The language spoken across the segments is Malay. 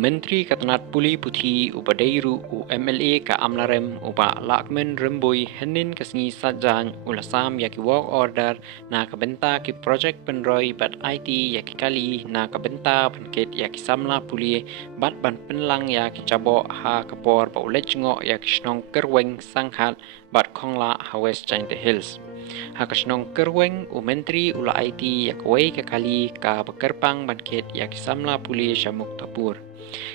Menteri Katanat Puli Putih Ubadairu UMLA ka Amlarem uba lakmen rembui henin kasngi sajang ulasam yaki work order na kabenta ki project penroi bat IT yaki kali na kabenta panket yaki samla puli bat ban penlang yaki cabo ha kapor ba ulejngo yaki snong kerweng sanghat bat kongla ha West Giant Hills. Hakasnong kerweng Menteri ula IT yakway kakali ka bekerpang banket yak samla puli syamuk tapur.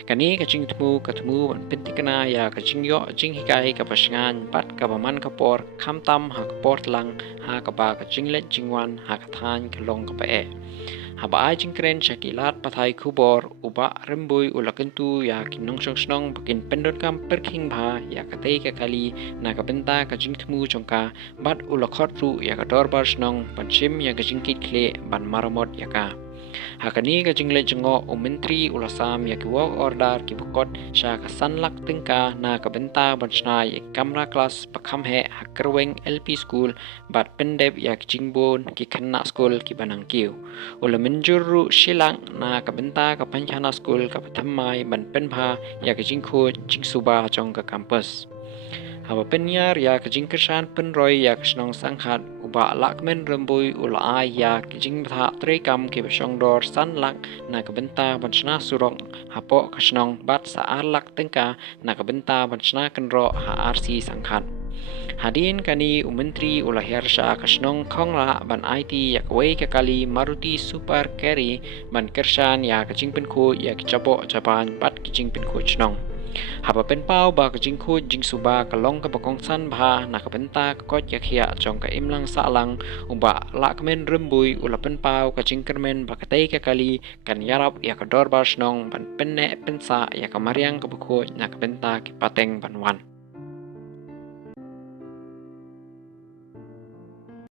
Kani kacing ketemu pentikna ya kacing yo jing hikai kapasngan pat kapaman kapor kamtam ha kapor lang ha kapa kacing let jingwan ha kathan kelong kapae. Haba ai jingkren syakilat pathai kubor uba rembui ulakentu ya kinong snong bakin pendon kam perking bha ya katei kakali na kabenta kacing temu jongka bat ulakot ru ya kador bar snong panchim ya kajingkit kle ban maramot ya ka. Hakani kajing le jengo Menteri ulasam ya ki work order ki bukot sya kasanlak tingka na kabenta banchna ya kamra kelas pakhamhe hakerweng LP school bat pendep ya kijingbon ki khanna school ki banangkiu. Ula menjuru silang na kabenta kapanchana school kapathamai ban penbha ya kijingkho jingsuba jong ke kampus. Haba penyar ya kejingkesan penroy ya kesnong sanghat uba lakmen rembui ula ai ya kejing btha trekam ke besongdor sanlak na kabenta banchna surong hapo kesnong bat sa arlak tengka na kabenta banchna kenro ha RC sanghat. Hadin kani Menteri ula hersha kesnong kongla ban IT ya kwei kakali Maruti Super Carry ban kersan ya kejing penku ya kicabo jaban bat kejing penku chnong. Haba penpau ba kajing khu jing suba kalong ka bakong san bha na kabenta kot yak hia jong ka imlang salang uba lakmen rembui ula penpau kajing kermen ba katei ka kali kan yarap ya kador bar snong ban penne pensa ya kamariang ka bukho na kabenta ki pateng banwan.